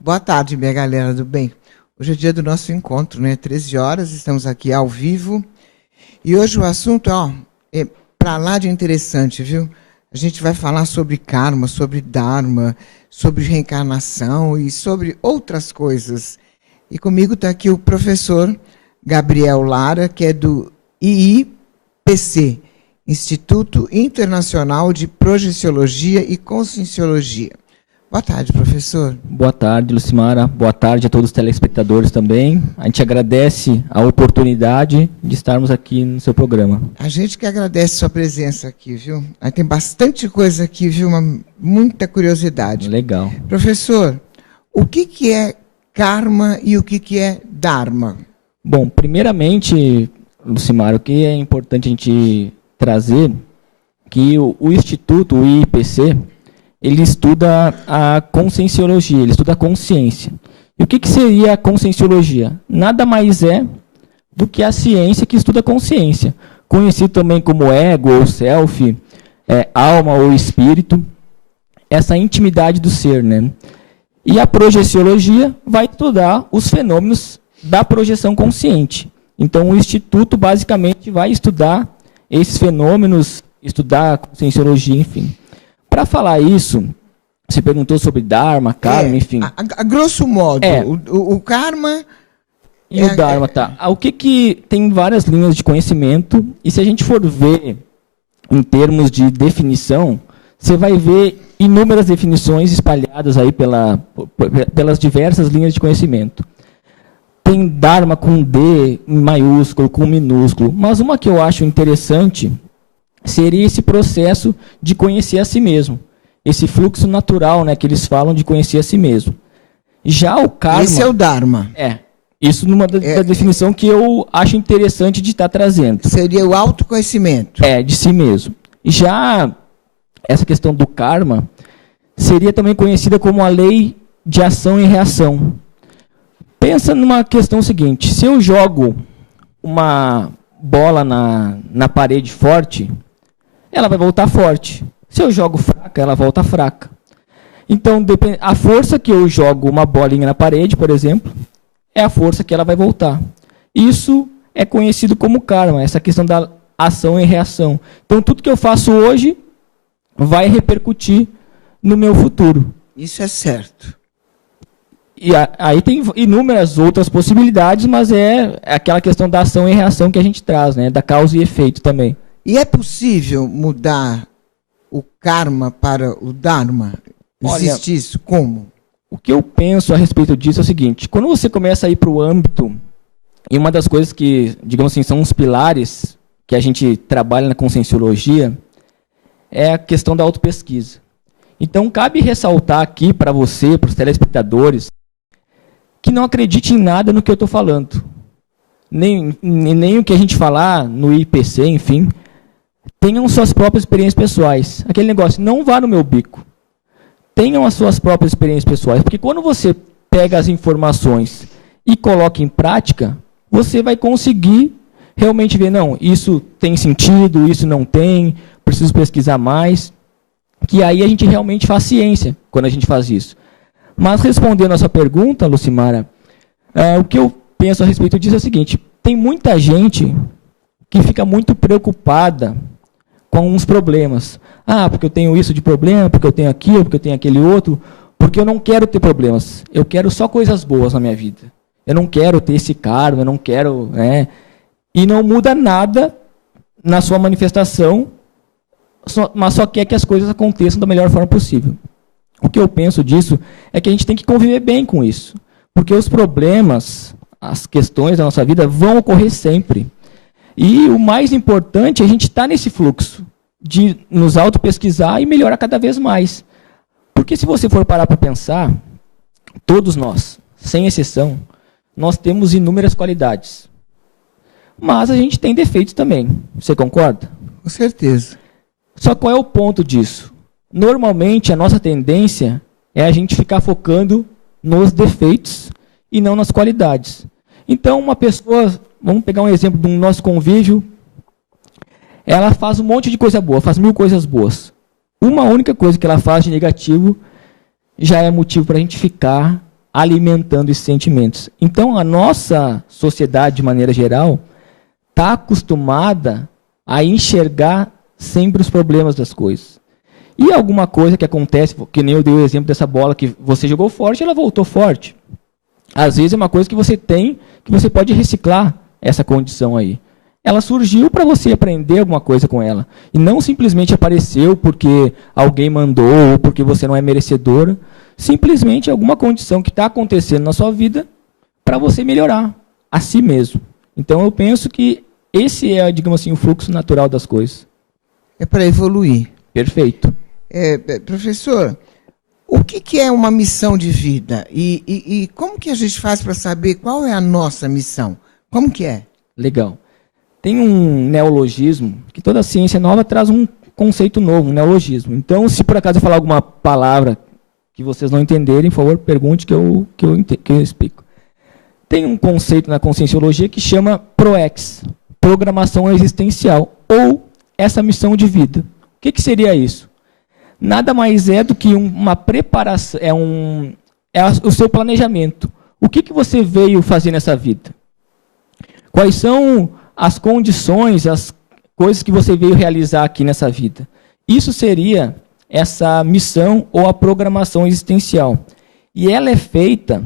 Boa tarde, minha galera do bem. Hoje é dia do nosso encontro, né? 13 horas, estamos aqui ao vivo. E hoje o assunto, é para lá de interessante, viu? A gente vai falar sobre karma, sobre dharma, sobre reencarnação e sobre outras coisas. E comigo está aqui o professor Gabriel Lara, que é do IIPC, Instituto Internacional de Projeciologia e Conscienciologia. Boa tarde, professor. Boa tarde, Lucimara. Boa tarde a todos os telespectadores também. A gente agradece a oportunidade de estarmos aqui no seu programa. A gente que agradece sua presença aqui, viu? Aí tem bastante coisa aqui, viu? Muita curiosidade. Legal. Professor, o que é karma e o que é dharma? Bom, primeiramente, Lucimara, o que é importante a gente trazer que o Instituto, o IIPC, ele estuda a conscienciologia, ele estuda a consciência. E o que seria a conscienciologia? Nada mais é do que a ciência que estuda a consciência, conhecido também como ego ou self, alma ou espírito, essa intimidade do ser, né? E a projeciologia vai estudar os fenômenos da projeção consciente. Então, o Instituto basicamente vai estudar esses fenômenos, estudar a conscienciologia, enfim. Para falar isso, você perguntou sobre Dharma, Karma, enfim. A grosso modo, o Karma... E o Dharma, tá. O que tem várias linhas de conhecimento, e se a gente for ver em termos de definição, você vai ver inúmeras definições espalhadas aí pelas diversas linhas de conhecimento. Tem Dharma com D maiúsculo, com minúsculo, mas uma que eu acho interessante seria esse processo de conhecer a si mesmo. Esse fluxo natural, né, que eles falam de conhecer a si mesmo. Já o karma... Esse é o Dharma. Isso numa da definição que eu acho interessante de estar trazendo. Seria o autoconhecimento. De si mesmo. Já essa questão do karma seria também conhecida como a lei de ação e reação. Pensa numa questão seguinte, se eu jogo uma bola na parede forte, ela vai voltar forte. Se eu jogo fraca, ela volta fraca. Então, a força que eu jogo uma bolinha na parede, por exemplo, é a força que ela vai voltar. Isso é conhecido como karma, essa questão da ação e reação. Então, tudo que eu faço hoje vai repercutir no meu futuro. Isso é certo. E aí tem inúmeras outras possibilidades, mas é aquela questão da ação e reação que a gente traz, né? Da causa e efeito também. E é possível mudar o karma para o dharma? Existe isso? Como? O que eu penso a respeito disso é o seguinte, quando você começa a ir para o âmbito, e uma das coisas que, digamos assim, são os pilares que a gente trabalha na conscienciologia, é a questão da autopesquisa. Então, cabe ressaltar aqui para você, para os telespectadores, que não acredite em nada no que eu estou falando. Nem o que a gente falar no IPC, enfim, tenham suas próprias experiências pessoais. Aquele negócio, não vá no meu bico. Tenham as suas próprias experiências pessoais, porque quando você pega as informações e coloca em prática, você vai conseguir realmente ver, não, isso tem sentido, isso não tem, preciso pesquisar mais, que aí a gente realmente faz ciência quando a gente faz isso. Mas respondendo a sua pergunta, Lucimara, o que eu penso a respeito disso é o seguinte, tem muita gente que fica muito preocupada com uns problemas. Porque eu tenho isso de problema, porque eu tenho aquilo, porque eu tenho aquele outro, porque eu não quero ter problemas. Eu quero só coisas boas na minha vida. Eu não quero ter esse karma, eu não quero... E não muda nada na sua manifestação, mas só quer que as coisas aconteçam da melhor forma possível. O que eu penso disso é que a gente tem que conviver bem com isso. Porque os problemas, as questões da nossa vida vão ocorrer sempre. E o mais importante é a gente estar nesse fluxo de nos auto-pesquisar e melhorar cada vez mais. Porque se você for parar para pensar, todos nós, sem exceção, nós temos inúmeras qualidades. Mas a gente tem defeitos também. Você concorda? Com certeza. Só qual é o ponto disso? Normalmente, a nossa tendência é a gente ficar focando nos defeitos e não nas qualidades. Então, uma pessoa, vamos pegar um exemplo do nosso convívio, ela faz um monte de coisa boa, faz 1000 coisas boas. Uma única coisa que ela faz de negativo já é motivo para a gente ficar alimentando esses sentimentos. Então, a nossa sociedade, de maneira geral, está acostumada a enxergar sempre os problemas das coisas. E alguma coisa que acontece, que nem eu dei o exemplo dessa bola que você jogou forte, ela voltou forte. Às vezes é uma coisa que você tem, que você pode reciclar essa condição aí. Ela surgiu para você aprender alguma coisa com ela. E não simplesmente apareceu porque alguém mandou ou porque você não é merecedora. Simplesmente alguma condição que está acontecendo na sua vida para você melhorar a si mesmo. Então eu penso que esse é, digamos assim, o fluxo natural das coisas. É para evoluir. Perfeito. Professor, o que é uma missão de vida? E como que a gente faz para saber qual é a nossa missão? Como que é? Legal. Tem um neologismo, que toda ciência nova traz um conceito novo, um neologismo. Então, se por acaso eu falar alguma palavra que vocês não entenderem, por favor, pergunte que eu explico. Tem um conceito na conscienciologia que chama PROEX, Programação Existencial, ou essa missão de vida. O que seria isso? Nada mais é do que uma preparação, é o seu planejamento. O que você veio fazer nessa vida? Quais são as condições, as coisas que você veio realizar aqui nessa vida? Isso seria essa missão ou a programação existencial. E ela é feita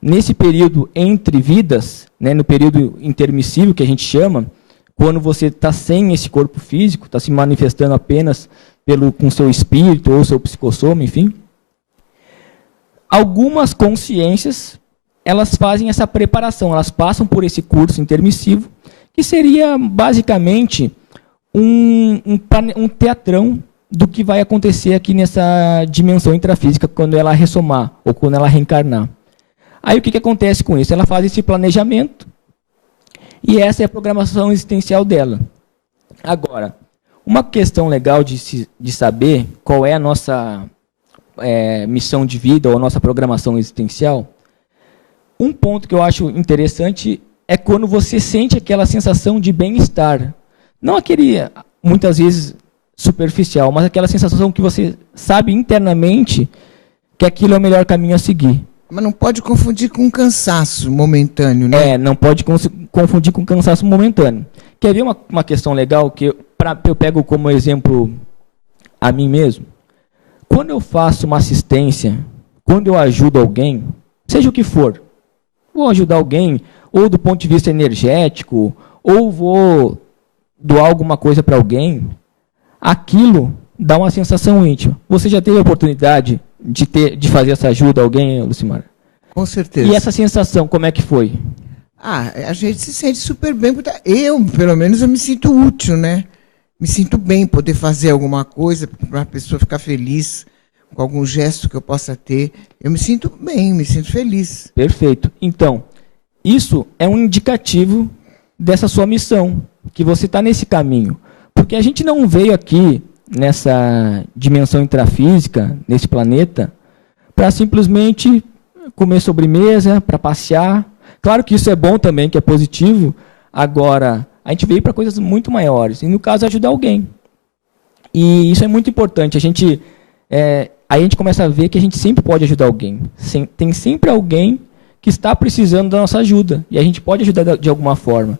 nesse período entre vidas, né, no período intermissível, que a gente chama, quando você está sem esse corpo físico, está se manifestando apenas com seu espírito ou seu psicossoma, enfim. Algumas consciências, elas fazem essa preparação, elas passam por esse curso intermissivo, que seria basicamente um teatrão do que vai acontecer aqui nessa dimensão intrafísica quando ela ressomar ou quando ela reencarnar. Aí o que acontece com isso? Ela faz esse planejamento e essa é a programação existencial dela. Agora, uma questão legal de saber qual é a nossa missão de vida ou a nossa programação existencial, um ponto que eu acho interessante é quando você sente aquela sensação de bem-estar. Não aquele, muitas vezes, superficial, mas aquela sensação que você sabe internamente que aquilo é o melhor caminho a seguir. Mas não pode confundir com cansaço momentâneo, né? Não pode confundir com cansaço momentâneo. Quer ver uma questão legal que eu pego como exemplo a mim mesmo? Quando eu faço uma assistência, quando eu ajudo alguém, seja o que for, vou ajudar alguém, ou do ponto de vista energético, ou vou doar alguma coisa para alguém, aquilo dá uma sensação íntima. Você já teve a oportunidade de fazer essa ajuda a alguém, Lucimar? Com certeza. E essa sensação, como é que foi? A gente se sente super bem. Eu, pelo menos, eu me sinto útil, né? Me sinto bem poder fazer alguma coisa para a pessoa ficar feliz com algum gesto que eu possa ter. Eu me sinto bem, me sinto feliz. Perfeito. Então, isso é um indicativo dessa sua missão, que você está nesse caminho. Porque a gente não veio aqui nessa dimensão intrafísica, nesse planeta, para simplesmente comer sobremesa, para passear. Claro que isso é bom também, que é positivo. Agora, a gente veio para coisas muito maiores. E, no caso, ajudar alguém. E isso é muito importante. Aí a gente começa a ver que a gente sempre pode ajudar alguém. Tem sempre alguém que está precisando da nossa ajuda. E a gente pode ajudar de alguma forma.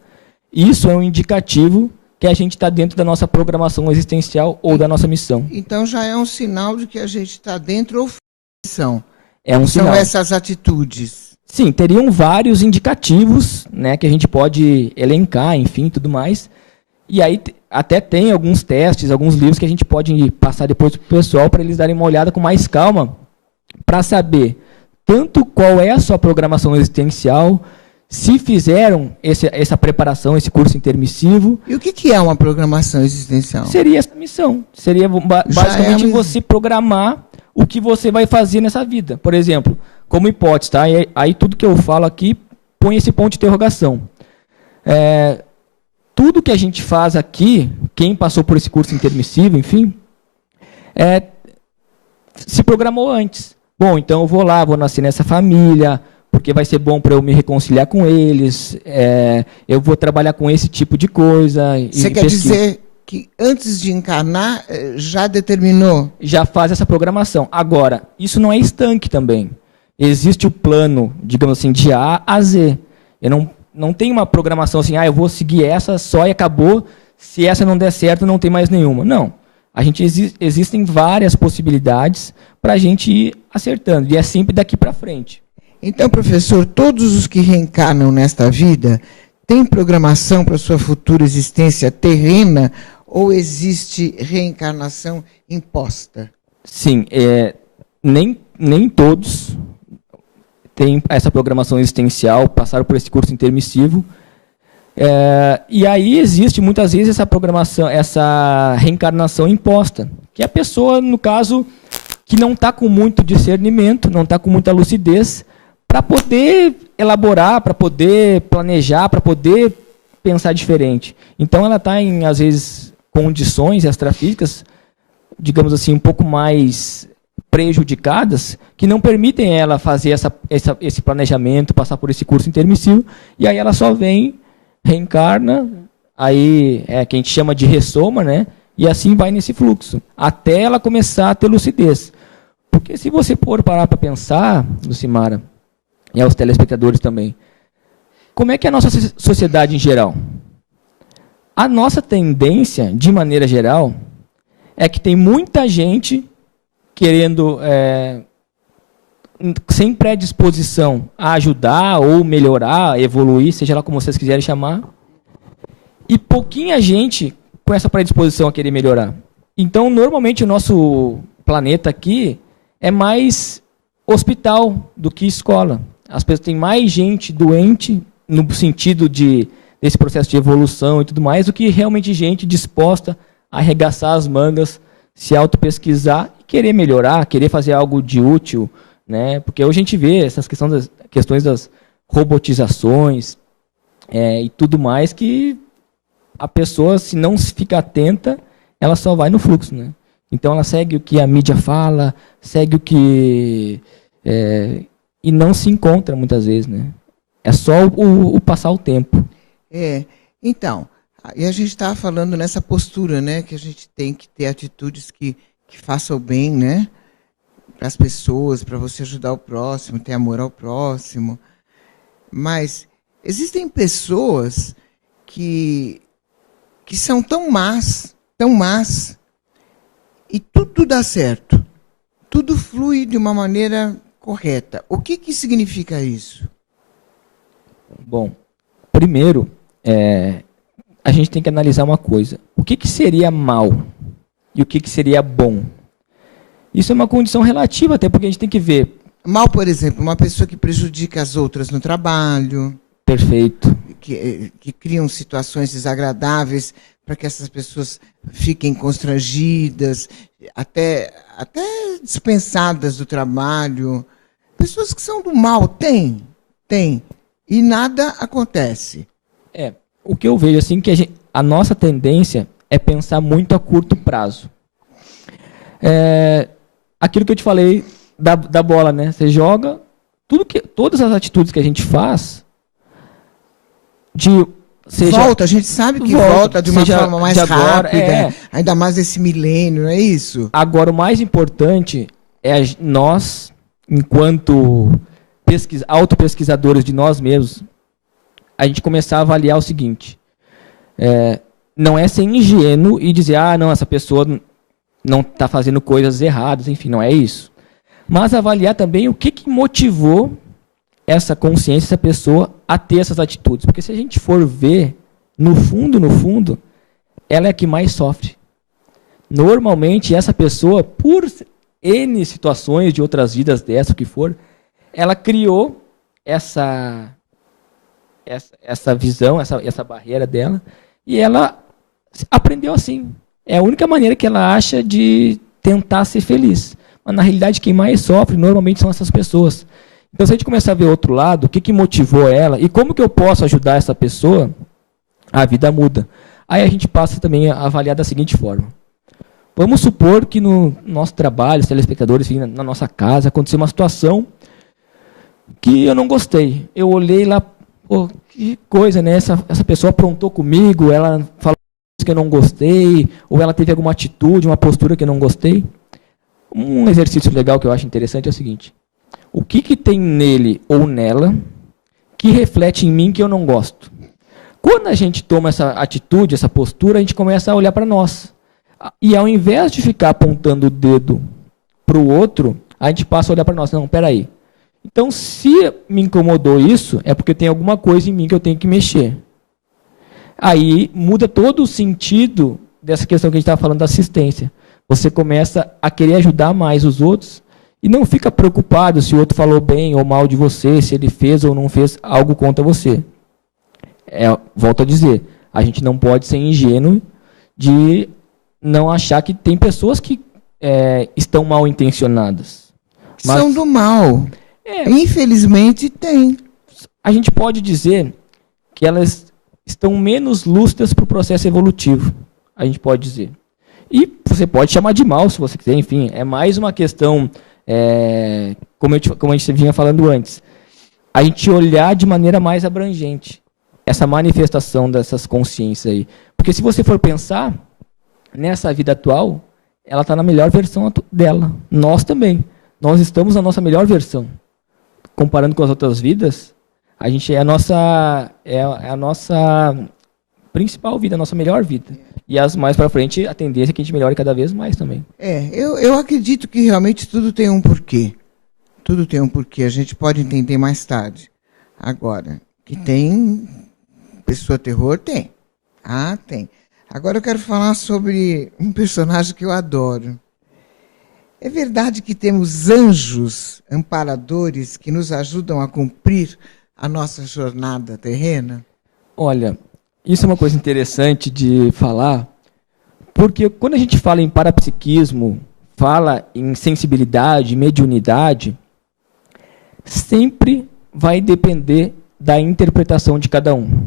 Isso é um indicativo que a gente está dentro da nossa programação existencial ou da nossa missão. Então já é um sinal de que a gente está dentro ou fora da missão. É um sinal. São essas atitudes. Sim, teriam vários indicativos, né, que a gente pode elencar, enfim, tudo mais. E aí até tem alguns testes, alguns livros que a gente pode passar depois para o pessoal para eles darem uma olhada com mais calma para saber tanto qual é a sua programação existencial, se fizeram essa preparação, esse curso intermissivo. E o que é uma programação existencial? Seria essa missão. Seria basicamente você programar o que você vai fazer nessa vida. Por exemplo, como hipótese, tá? Aí tudo que eu falo aqui põe esse ponto de interrogação. Tudo que a gente faz aqui, quem passou por esse curso intermissivo, enfim, se programou antes. Bom, então eu vou nascer nessa família, porque vai ser bom para eu me reconciliar com eles, eu vou trabalhar com esse tipo de coisa. Você quer dizer que antes de encarnar, já determinou? Já faz essa programação. Agora, isso não é estanque também. Existe o plano, digamos assim, de A a Z. Eu não tenho uma programação assim, eu vou seguir essa só e acabou. Se essa não der certo, não tem mais nenhuma. Não. Existem várias possibilidades para a gente ir acertando. E é sempre daqui para frente. Então, professor, todos os que reencarnam nesta vida têm programação para sua futura existência terrena ou existe reencarnação imposta? Sim, nem todos têm essa programação existencial, passaram por esse curso intermissivo. E aí existe muitas vezes essa programação, essa reencarnação imposta, que é a pessoa, no caso, que não está com muito discernimento, não está com muita lucidez, para poder elaborar, para poder planejar, para poder pensar diferente. Então ela está em, às vezes, condições extrafísicas, digamos assim, um pouco mais prejudicadas, que não permitem ela fazer esse planejamento, passar por esse curso intermissivo, e aí ela só vem, reencarna, aí é que a gente chama de ressoma, né? E assim vai nesse fluxo, até ela começar a ter lucidez. Porque se você for parar para pensar, Lucimara, e aos telespectadores também, como é que é a nossa sociedade em geral? A nossa tendência, de maneira geral, é que tem muita gente querendo, sem predisposição a ajudar ou melhorar, evoluir, seja lá como vocês quiserem chamar, e pouquinha gente com essa predisposição a querer melhorar. Então, normalmente, o nosso planeta aqui é mais hospital do que escola. As pessoas têm mais gente doente, no sentido desse processo de evolução e tudo mais, do que realmente gente disposta a arregaçar as mangas, se auto-pesquisar e querer melhorar, querer fazer algo de útil, né? Porque hoje a gente vê essas questões das robotizações e tudo mais, que a pessoa, se não fica atenta, ela só vai no fluxo, né? Então ela segue o que a mídia fala, segue o que... e não se encontra muitas vezes, né? É só o passar o tempo. Então, e a gente estava falando nessa postura, né? Que a gente tem que ter atitudes que façam bem, né? Para as pessoas, para você ajudar o próximo, ter amor ao próximo. Mas existem pessoas que são tão más, e tudo dá certo. Tudo flui de uma maneira correta. O que significa isso? Bom, primeiro, a gente tem que analisar uma coisa. O que seria mal e o que seria bom? Isso é uma condição relativa, até porque a gente tem que ver. Mal, por exemplo, uma pessoa que prejudica as outras no trabalho. Perfeito. Que criam situações desagradáveis para que essas pessoas fiquem constrangidas, até dispensadas do trabalho. Pessoas que são do mal, tem. E nada acontece. O que eu vejo assim, que a nossa tendência é pensar muito a curto prazo. Aquilo que eu te falei da bola, né? Você joga, todas as atitudes que a gente faz, a gente sabe que volta de uma forma mais rápida, ainda mais esse milênio, não é isso? Agora, o mais importante é nós, enquanto autopesquisadores de nós mesmos, a gente começar a avaliar o seguinte, não é ser ingênuo e dizer, não, essa pessoa não está fazendo coisas erradas, enfim, não é isso. Mas avaliar também o que motivou essa consciência, essa pessoa, a ter essas atitudes. Porque se a gente for ver, no fundo, ela é a que mais sofre. Normalmente, essa pessoa, por N situações de outras vidas dessa, o que for, ela criou essa visão, essa barreira dela, e ela aprendeu assim. É a única maneira que ela acha de tentar ser feliz. Mas, na realidade, quem mais sofre, normalmente, são essas pessoas. Então, se a gente começar a ver o outro lado, o que motivou ela, e como que eu posso ajudar essa pessoa, a vida muda. Aí a gente passa também a avaliar da seguinte forma. Vamos supor que no nosso trabalho, os telespectadores, enfim, na nossa casa, aconteceu uma situação que eu não gostei. Eu olhei lá, pô, que coisa, né? Essa pessoa aprontou comigo, ela falou que eu não gostei, ou ela teve alguma atitude, uma postura que eu não gostei. Um exercício legal que eu acho interessante é o seguinte. O que tem nele ou nela que reflete em mim que eu não gosto? Quando a gente toma essa atitude, essa postura, a gente começa a olhar para nós. E ao invés de ficar apontando o dedo para o outro, a gente passa a olhar para nós. Não, peraí. Então, se me incomodou isso, é porque tem alguma coisa em mim que eu tenho que mexer. Aí muda todo o sentido dessa questão que a gente estava falando da assistência. Você começa a querer ajudar mais os outros e não fica preocupado se o outro falou bem ou mal de você, se ele fez ou não fez algo contra você. Volto a dizer, a gente não pode ser ingênuo de não achar que tem pessoas que estão mal intencionadas. Mas, são do mal. Infelizmente tem. A gente pode dizer que elas estão menos lúcidas para o processo evolutivo. A gente pode dizer. E você pode chamar de mal, se você quiser. Enfim, é mais uma questão, como a gente vinha falando antes, a gente olhar de maneira mais abrangente essa manifestação dessas consciências aí. Porque se você for pensar, nessa vida atual, ela está na melhor versão dela. Nós também. Nós estamos na nossa melhor versão. Comparando com as outras vidas, a gente é a nossa principal vida, a nossa melhor vida. E as mais para frente, a tendência é que a gente melhore cada vez mais também. Eu acredito que realmente tudo tem um porquê. Tudo tem um porquê. A gente pode entender mais tarde. Agora, que tem pessoa terror, tem. Tem. Agora eu quero falar sobre um personagem que eu adoro. É verdade que temos anjos amparadores que nos ajudam a cumprir a nossa jornada terrena? Olha, isso é uma coisa interessante de falar, porque quando a gente fala em parapsiquismo, fala em sensibilidade, mediunidade, sempre vai depender da interpretação de cada um.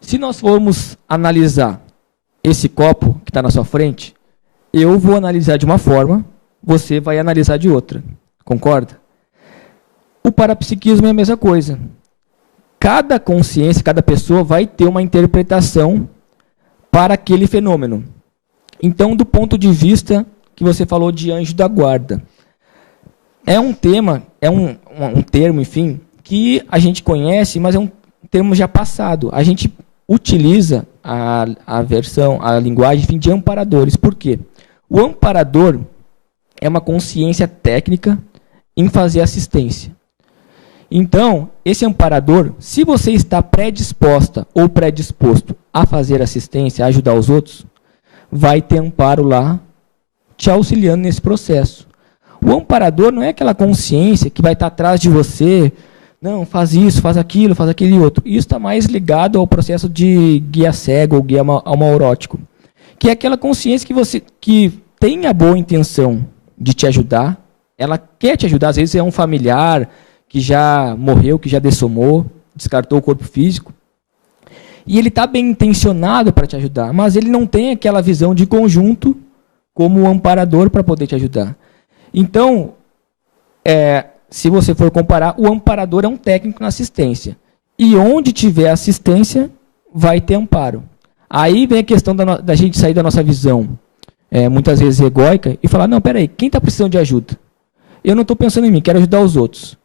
Se nós formos analisar esse copo que está na sua frente, eu vou analisar de uma forma, você vai analisar de outra. Concorda? O parapsiquismo é a mesma coisa. Cada consciência, cada pessoa vai ter uma interpretação para aquele fenômeno. Então, do ponto de vista que você falou de anjo da guarda, é um tema, um termo, enfim, que a gente conhece, mas é um termo já passado. A gente utiliza a linguagem, enfim, de amparadores. Por quê? O amparador é uma consciência técnica em fazer assistência. Então, esse amparador, se você está predisposta ou predisposto a fazer assistência, a ajudar os outros, vai ter amparo lá te auxiliando nesse processo. O amparador não é aquela consciência que vai estar atrás de você, não, faz isso, faz aquele outro. Isso está mais ligado ao processo de guia cego ou guia almaurótico, que é aquela consciência que tem a boa intenção de te ajudar, ela quer te ajudar, às vezes é um familiar que já morreu, que já dessomou, descartou o corpo físico, e ele está bem intencionado para te ajudar, mas ele não tem aquela visão de conjunto como o amparador para poder te ajudar. Então, se você for comparar, o amparador é um técnico na assistência, e onde tiver assistência, vai ter amparo. Aí vem a questão da gente sair da nossa visão, muitas vezes egóica, e falar, não, peraí, quem está precisando de ajuda? Eu não estou pensando em mim, quero ajudar os outros.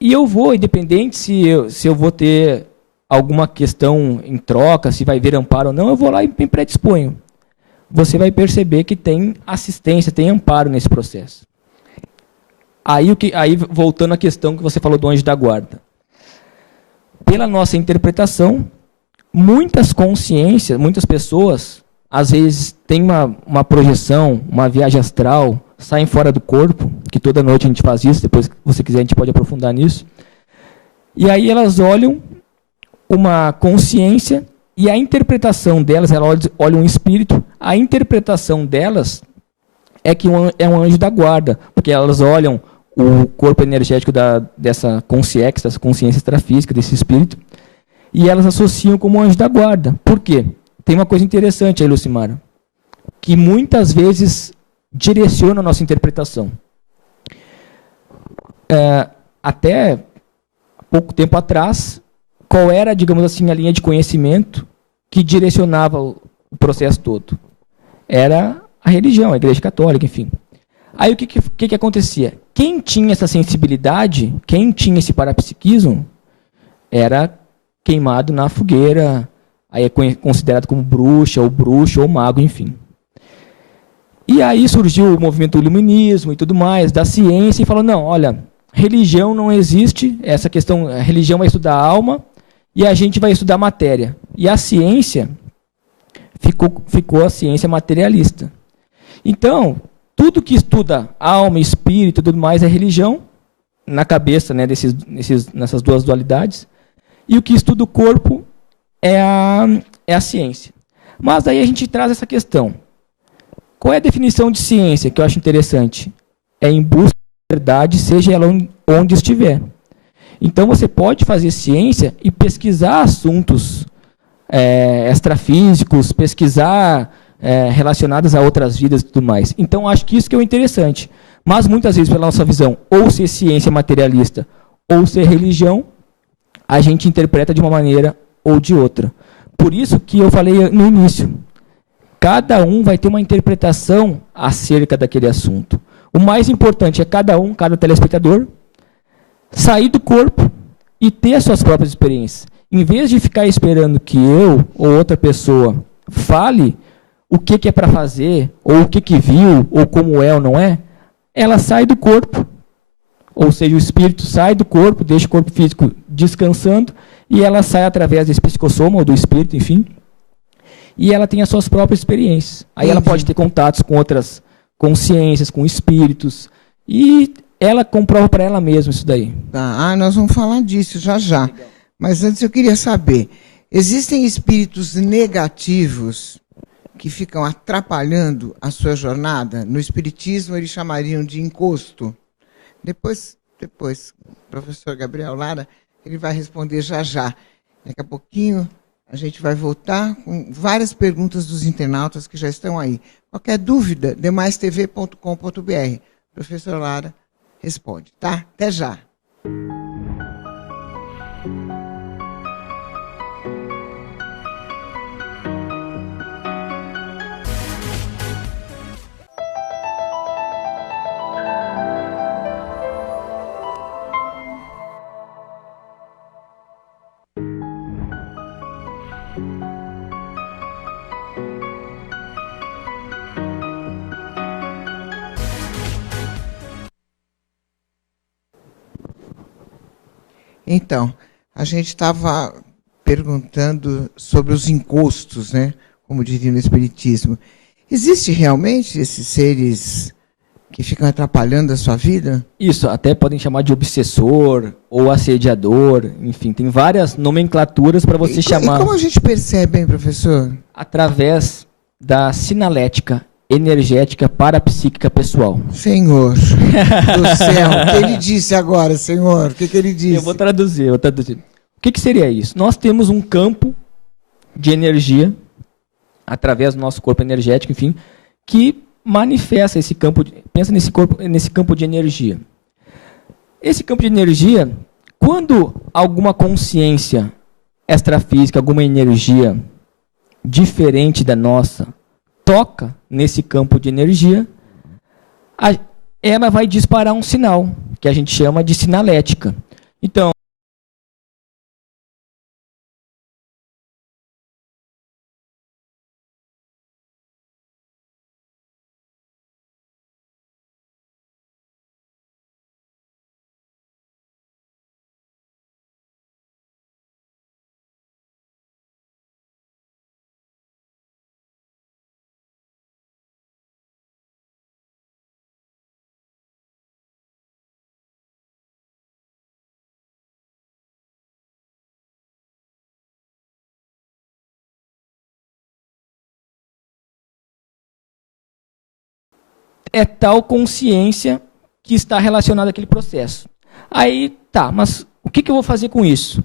E eu vou, independente se eu vou ter alguma questão em troca, se vai vir amparo ou não, eu vou lá e me predisponho. Você vai perceber que tem assistência, tem amparo nesse processo. Aí voltando à questão que você falou do anjo da guarda. Pela nossa interpretação, muitas consciências, muitas pessoas, às vezes têm uma projeção, uma viagem astral, saem fora do corpo, que toda noite a gente faz isso, depois que você quiser a gente pode aprofundar nisso. E aí elas olham uma consciência e a interpretação delas, elas olham um espírito, a interpretação delas é que é um anjo da guarda, porque elas olham o corpo energético dessa consciência extrafísica, desse espírito, e elas associam como um anjo da guarda. Por quê? Tem uma coisa interessante aí, Lucimara, que muitas vezes direciona a nossa interpretação. Até pouco tempo atrás, qual era, digamos assim, a linha de conhecimento que direcionava o processo todo? Era a religião, a Igreja Católica, enfim. Aí o que acontecia? Quem tinha essa sensibilidade, quem tinha esse parapsiquismo, era queimado na fogueira, aí é considerado como bruxa, ou bruxo, ou mago, enfim. E aí surgiu o movimento do iluminismo e tudo mais, da ciência, e falou, não, olha, religião não existe, essa questão, a religião vai estudar a alma, e a gente vai estudar a matéria. E a ciência, ficou a ciência materialista. Então, tudo que estuda alma, espírito e tudo mais é religião, na cabeça, né, nessas duas dualidades, e o que estuda o corpo é a ciência. Mas aí a gente traz essa questão. Qual é a definição de ciência, que eu acho interessante? É em busca da verdade, seja ela onde estiver. Então, você pode fazer ciência e pesquisar assuntos extrafísicos, pesquisar relacionados a outras vidas e tudo mais. Então, acho que isso que é o interessante. Mas, muitas vezes, pela nossa visão, ou ser ciência materialista, ou ser religião, a gente interpreta de uma maneira ou de outra. Por isso que eu falei no início, cada um vai ter uma interpretação acerca daquele assunto. O mais importante é cada telespectador, sair do corpo e ter as suas próprias experiências. Em vez de ficar esperando que eu ou outra pessoa fale o que é para fazer, ou o que viu, ou como é ou não é, ela sai do corpo. Ou seja, o espírito sai do corpo, deixa o corpo físico descansando, e ela sai através desse psicossoma, ou do espírito, enfim, e ela tem as suas próprias experiências. Aí ela pode ter contatos com outras consciências, com espíritos, e ela comprova para ela mesma isso daí. Tá. Nós vamos falar disso já já. Legal. Mas antes eu queria saber, existem espíritos negativos que ficam atrapalhando a sua jornada? No espiritismo eles chamariam de encosto. Depois, o professor Gabriel Lara, ele vai responder já já. Daqui a pouquinho a gente vai voltar com várias perguntas dos internautas que já estão aí. Qualquer dúvida, demaistv.com.br. Professor Lara responde, tá? Até já. Então, a gente estava perguntando sobre os encostos, né? Como diria no Espiritismo. Existe realmente esses seres que ficam atrapalhando a sua vida? Isso, até podem chamar de obsessor ou assediador, enfim, tem várias nomenclaturas para você chamar. E como a gente percebe, hein, professor? Através da sinalética energética parapsíquica pessoal. Senhor do céu, o que ele disse agora, senhor? O que ele disse? Eu vou traduzir. O que seria isso? Nós temos um campo de energia, através do nosso corpo energético, enfim, que manifesta esse campo, pensa nesse campo de energia. Esse campo de energia, quando alguma consciência extrafísica, alguma energia diferente da nossa, toca nesse campo de energia, ela vai disparar um sinal, que a gente chama de sinalética. Então, é tal consciência que está relacionada àquele processo. Aí, tá, mas o que eu vou fazer com isso?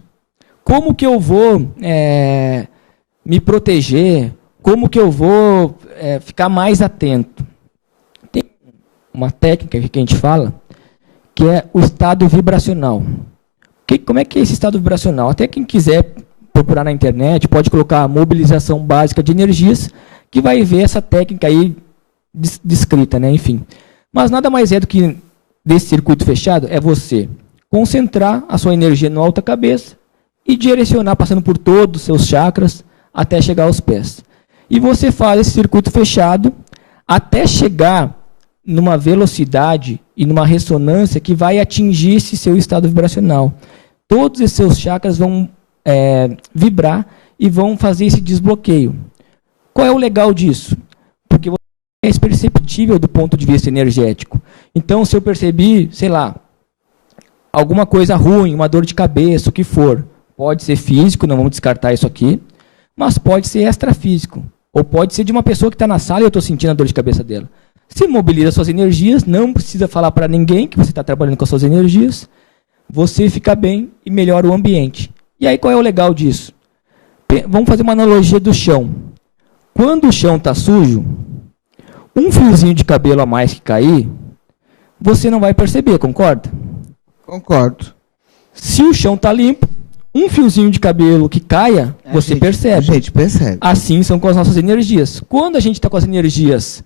Como que eu vou me proteger? Como que eu vou ficar mais atento? Tem uma técnica que a gente fala, que é o estado vibracional. Como é que é esse estado vibracional? Até quem quiser procurar na internet, pode colocar a mobilização básica de energias, que vai ver essa técnica aí descrita, né? Enfim. Mas nada mais é do que, desse circuito fechado, é você concentrar a sua energia no alta cabeça e direcionar, passando por todos os seus chakras, até chegar aos pés. E você faz esse circuito fechado até chegar numa velocidade e numa ressonância que vai atingir esse seu estado vibracional. Todos esses seus chakras vão vibrar e vão fazer esse desbloqueio. Qual é o legal disso? Porque você é perceptível do ponto de vista energético. Então, se eu percebi, sei lá, alguma coisa ruim, uma dor de cabeça, o que for, pode ser físico, não vamos descartar isso aqui, mas pode ser extrafísico. Ou pode ser de uma pessoa que está na sala e eu estou sentindo a dor de cabeça dela. Você mobiliza suas energias, não precisa falar para ninguém que você está trabalhando com as suas energias, você fica bem e melhora o ambiente. E aí qual é o legal disso? Vamos fazer uma analogia do chão. Quando o chão está sujo, um fiozinho de cabelo a mais que cair, você não vai perceber, concorda? Concordo. Se o chão está limpo, um fiozinho de cabelo que caia, você percebe. A gente percebe. Assim são com as nossas energias. Quando a gente está com as energias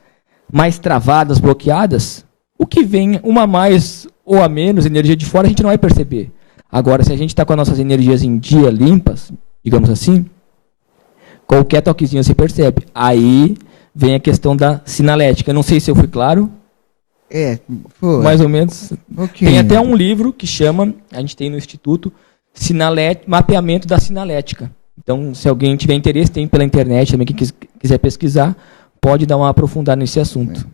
mais travadas, bloqueadas, o que vem, uma a mais ou a menos, energia de fora, a gente não vai perceber. Agora, se a gente está com as nossas energias em dia limpas, digamos assim, qualquer toquezinho você percebe. Aí vem a questão da sinalética. Eu não sei se eu fui claro. Foi. Mais ou menos. Tem até um livro que chama, a gente tem no Instituto, Mapeamento da Sinalética. Então, se alguém tiver interesse, tem pela internet também, quem quiser pesquisar, pode dar uma aprofundada nesse assunto.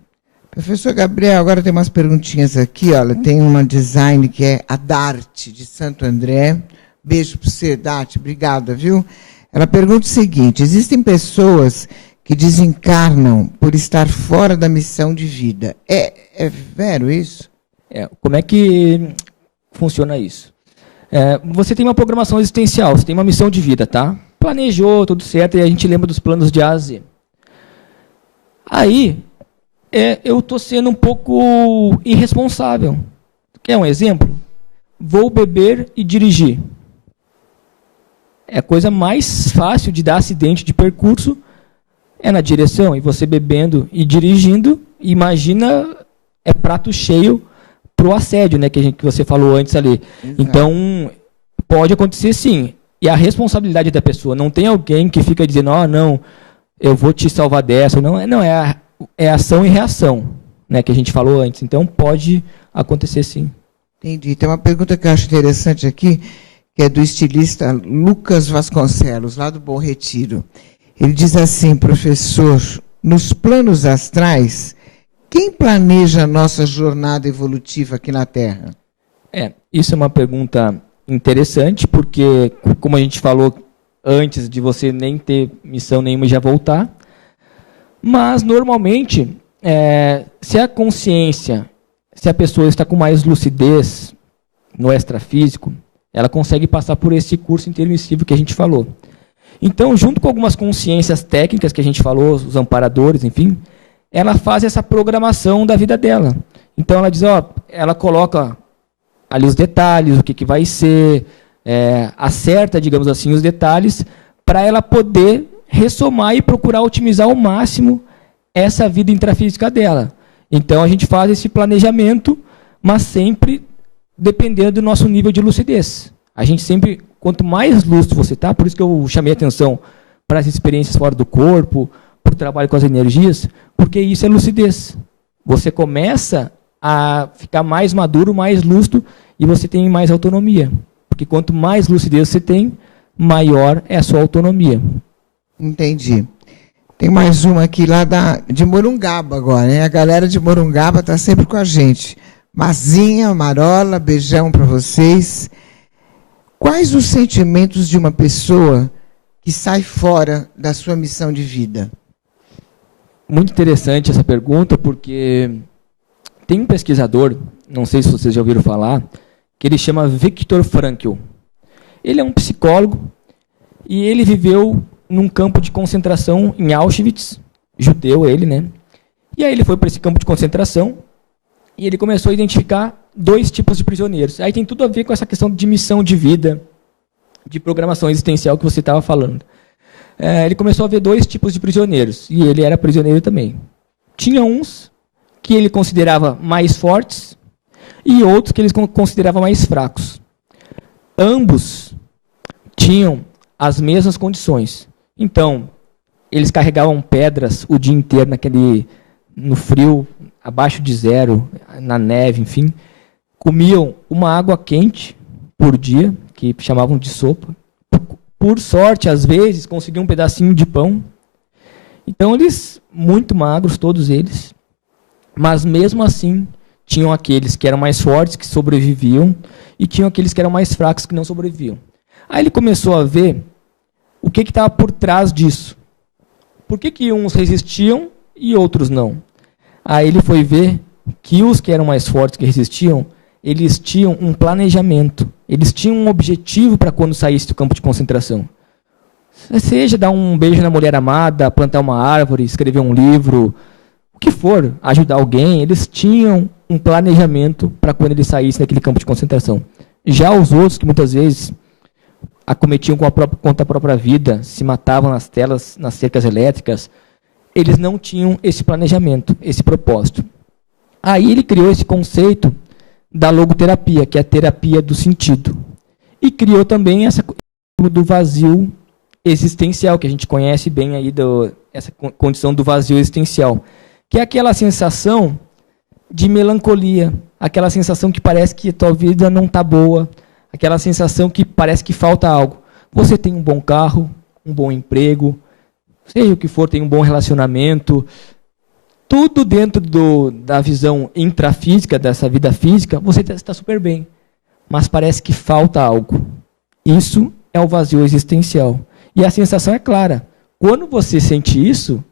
Professor Gabriel, agora tem umas perguntinhas aqui. Olha, tem uma design que é a Darte, de Santo André. Beijo para você, Darte. Obrigada, viu? Ela pergunta o seguinte: existem pessoas que desencarnam por estar fora da missão de vida. É vero isso? Como é que funciona isso? Você tem uma programação existencial, você tem uma missão de vida, tá? Planejou, tudo certo, e a gente lembra dos planos de A a Z. Aí, eu estou sendo um pouco irresponsável. Quer um exemplo? Vou beber e dirigir. É a coisa mais fácil de dar acidente de percurso, é na direção, e você bebendo e dirigindo, imagina, é prato cheio para o assédio, né, que você falou antes ali. Exato. Então, pode acontecer sim. E a responsabilidade da pessoa, não tem alguém que fica dizendo, não, eu vou te salvar dessa. Não, é ação e reação, né, que a gente falou antes. Então, pode acontecer sim. Entendi. Tem uma pergunta que eu acho interessante aqui, que é do estilista Lucas Vasconcelos, lá do Bom Retiro. Ele diz assim: professor, nos planos astrais, quem planeja a nossa jornada evolutiva aqui na Terra? Isso é uma pergunta interessante, porque, como a gente falou antes, de você nem ter missão nenhuma e já voltar, mas, normalmente, se a consciência, se a pessoa está com mais lucidez no extrafísico, ela consegue passar por esse curso intermissivo que a gente falou. Então, junto com algumas consciências técnicas que a gente falou, os amparadores, enfim, ela faz essa programação da vida dela. Então, ela diz, ela coloca ali os detalhes, o que vai ser, acerta, digamos assim, os detalhes, para ela poder ressomar e procurar otimizar ao máximo essa vida intrafísica dela. Então, a gente faz esse planejamento, mas sempre dependendo do nosso nível de lucidez. A gente sempre, quanto mais lúcido você está, por isso que eu chamei a atenção para as experiências fora do corpo, para o trabalho com as energias, porque isso é lucidez. Você começa a ficar mais maduro, mais lúcido, e você tem mais autonomia. Porque quanto mais lucidez você tem, maior é a sua autonomia. Entendi. Tem mais uma aqui lá de Morungaba agora, né? A galera de Morungaba está sempre com a gente. Mazinha, Marola, beijão para vocês. Quais os sentimentos de uma pessoa que sai fora da sua missão de vida? Muito interessante essa pergunta, porque tem um pesquisador, não sei se vocês já ouviram falar, que ele chama Viktor Frankl. Ele é um psicólogo e ele viveu num campo de concentração em Auschwitz, judeu ele, né? E aí ele foi para esse campo de concentração e ele começou a identificar 2 tipos de prisioneiros. Aí tem tudo a ver com essa questão de missão de vida, de programação existencial que você estava falando. Ele começou a ver 2 tipos de prisioneiros, e ele era prisioneiro também. Tinha uns que ele considerava mais fortes e outros que ele considerava mais fracos. Ambos tinham as mesmas condições. Então, eles carregavam pedras o dia inteiro no frio, abaixo de zero, na neve, enfim. Comiam uma água quente por dia, que chamavam de sopa. Por sorte, às vezes, conseguiam um pedacinho de pão. Então, eles, muito magros, todos eles. Mas, mesmo assim, tinham aqueles que eram mais fortes, que sobreviviam, e tinham aqueles que eram mais fracos, que não sobreviviam. Aí ele começou a ver o que estava por trás disso. Por que uns resistiam e outros não? Aí ele foi ver que os que eram mais fortes, que resistiam, eles tinham um planejamento. Eles tinham um objetivo para quando saísse do campo de concentração. Seja dar um beijo na mulher amada, plantar uma árvore, escrever um livro, o que for, ajudar alguém, eles tinham um planejamento para quando eles saíssem daquele campo de concentração. Já os outros, que muitas vezes acometiam contra a própria vida, se matavam nas telas, nas cercas elétricas, eles não tinham esse planejamento, esse propósito. Aí ele criou esse conceito da logoterapia, que é a terapia do sentido. E criou também essa do vazio existencial, que a gente conhece bem aí, essa condição do vazio existencial, que é aquela sensação de melancolia, aquela sensação que parece que a tua vida não está boa, aquela sensação que parece que falta algo. Você tem um bom carro, um bom emprego, seja o que for, tem um bom relacionamento, tudo dentro da visão intrafísica, dessa vida física, você está super bem. Mas parece que falta algo. Isso é o vazio existencial. E a sensação é clara. Quando você sente isso,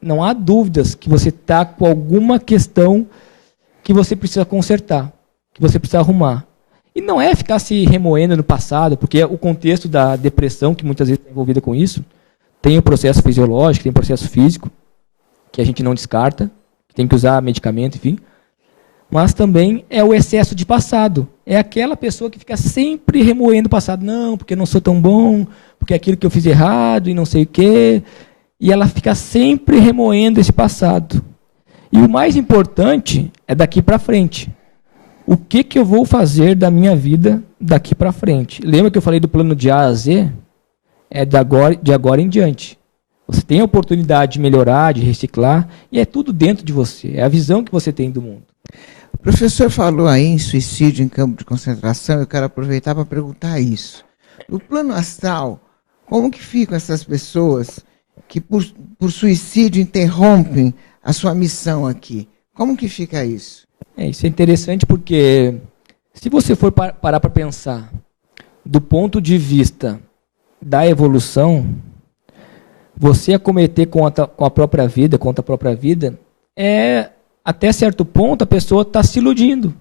não há dúvidas que você está com alguma questão que você precisa consertar, que você precisa arrumar. E não é ficar se remoendo no passado, porque o contexto da depressão, que muitas vezes está envolvida com isso, tem o processo fisiológico, tem o processo físico, que a gente não descarta, tem que usar medicamento, enfim. Mas também é o excesso de passado. É aquela pessoa que fica sempre remoendo o passado. Não, porque eu não sou tão bom, porque é aquilo que eu fiz errado e não sei o quê. E ela fica sempre remoendo esse passado. E o mais importante é daqui para frente. O que eu vou fazer da minha vida daqui para frente? Lembra que eu falei do plano de A a Z? É de agora em diante. Você tem a oportunidade de melhorar, de reciclar, e é tudo dentro de você. É a visão que você tem do mundo. O professor falou aí em suicídio em campo de concentração, eu quero aproveitar para perguntar isso. No plano astral, como que ficam essas pessoas que por suicídio interrompem a sua missão aqui? Como que fica isso? Isso é interessante porque, se você for parar para pensar do ponto de vista da evolução, você acometer com a própria vida, contra a própria vida, até certo ponto, a pessoa está se iludindo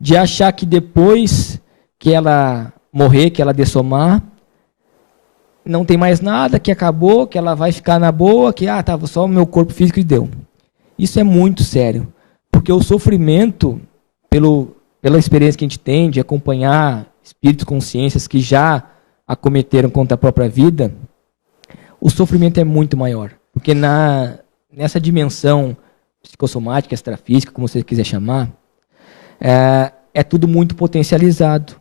de achar que depois que ela morrer, que ela dessomar, não tem mais nada, que acabou, que ela vai ficar na boa, que tava só o meu corpo físico e deu. Isso é muito sério, porque o sofrimento, pela experiência que a gente tem de acompanhar espíritos, consciências que já acometeram contra a própria vida, o sofrimento é muito maior, porque nessa dimensão psicossomática, extrafísica, como você quiser chamar, é tudo muito potencializado.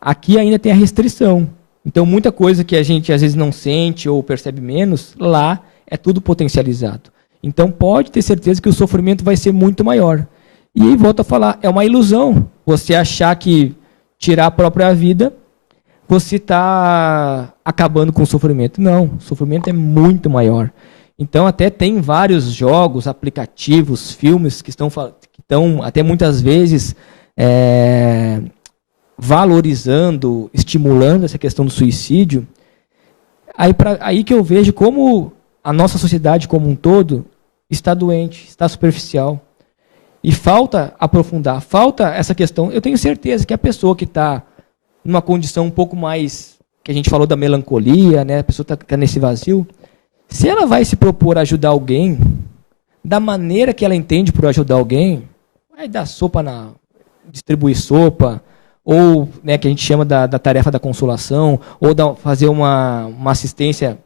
Aqui ainda tem a restrição. Então, muita coisa que a gente às vezes não sente ou percebe menos, lá é tudo potencializado. Então, pode ter certeza que o sofrimento vai ser muito maior. E aí, volto a falar, é uma ilusão você achar que tirar a própria vida, você está acabando com o sofrimento. Não, o sofrimento é muito maior. Então, até tem vários jogos, aplicativos, filmes que estão até muitas vezes valorizando, estimulando essa questão do suicídio. Aí que eu vejo como a nossa sociedade como um todo está doente, está superficial. E falta aprofundar, falta essa questão. Eu tenho certeza que a pessoa que está numa condição um pouco mais, que a gente falou da melancolia, né? A pessoa está nesse vazio, se ela vai se propor a ajudar alguém, da maneira que ela entende por ajudar alguém, vai dar sopa, distribuir sopa, ou né, que a gente chama da tarefa da consolação, ou fazer uma assistência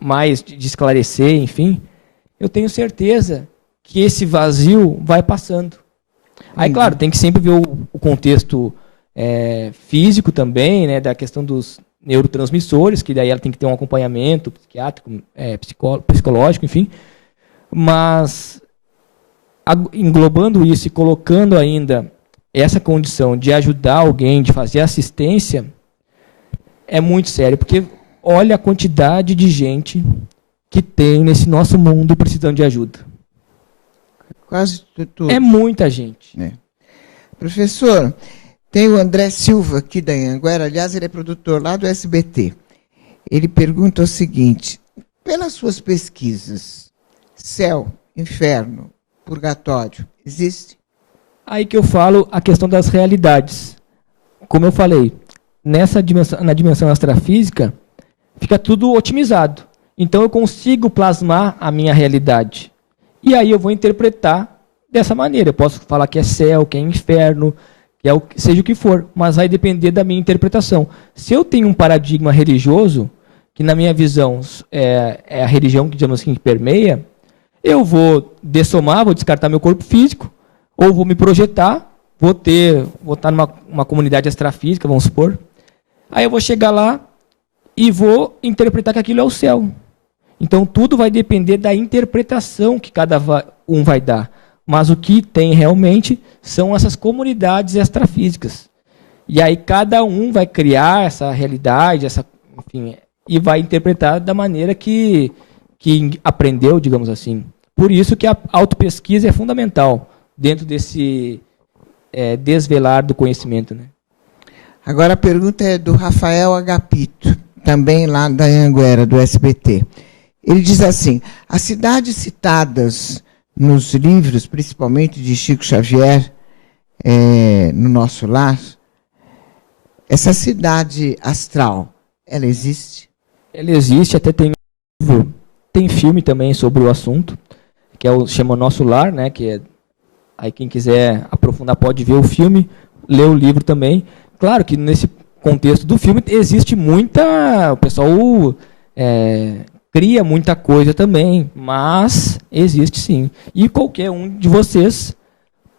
mais de esclarecer, enfim, eu tenho certeza que esse vazio vai passando. Aí, claro, tem que sempre ver o contexto físico também, né, da questão dos neurotransmissores, que daí ela tem que ter um acompanhamento psiquiátrico, psicológico, enfim. Mas, englobando isso e colocando ainda essa condição de ajudar alguém, de fazer assistência, é muito sério, porque olha a quantidade de gente que tem nesse nosso mundo precisando de ajuda. Quase tudo. É muita gente. Professor, tem o André Silva aqui da Anhanguera, aliás, ele é produtor lá do SBT. Ele pergunta o seguinte: pelas suas pesquisas, céu, inferno, purgatório, existe? Aí que eu falo a questão das realidades. Como eu falei, na dimensão extrafísica, fica tudo otimizado. Então eu consigo plasmar a minha realidade. E aí eu vou interpretar dessa maneira. Eu posso falar que é céu, que é inferno, que seja o que for, mas vai depender da minha interpretação. Se eu tenho um paradigma religioso, que na minha visão é a religião que, digamos assim, que permeia, eu vou dessomar, vou descartar meu corpo físico, ou vou me projetar, vou estar numa comunidade extrafísica, vamos supor. Aí eu vou chegar lá e vou interpretar que aquilo é o céu. Então tudo vai depender da interpretação que cada um vai dar. Mas o que tem realmente são essas comunidades extrafísicas. E aí cada um vai criar essa realidade, enfim, e vai interpretar da maneira que aprendeu, digamos assim. Por isso que a autopesquisa é fundamental dentro desse desvelar do conhecimento, né? Agora a pergunta é do Rafael Agapito, também lá da Anhanguera, do SBT. Ele diz assim: as cidades citadas nos livros, principalmente de Chico Xavier, no nosso lar, essa cidade astral, ela existe? Ela existe, até tem filme também sobre o assunto, que chama Nosso Lar, né? Que aí quem quiser aprofundar pode ver o filme, ler o livro também. Claro que nesse contexto do filme existe o pessoal cria muita coisa também, mas existe sim. E qualquer um de vocês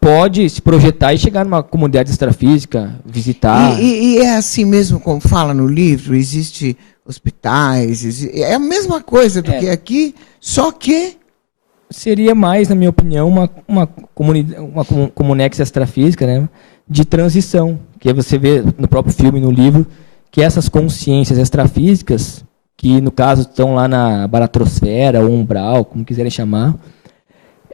pode se projetar e chegar numa comunidade extrafísica, visitar. E é assim mesmo como fala no livro, existe hospitais, é a mesma coisa do que aqui, só que seria mais, na minha opinião, uma comunex extrafísica, né, de transição, que você vê no próprio filme, no livro, que essas consciências extrafísicas, que no caso estão lá na baratrosfera, ou umbral, como quiserem chamar,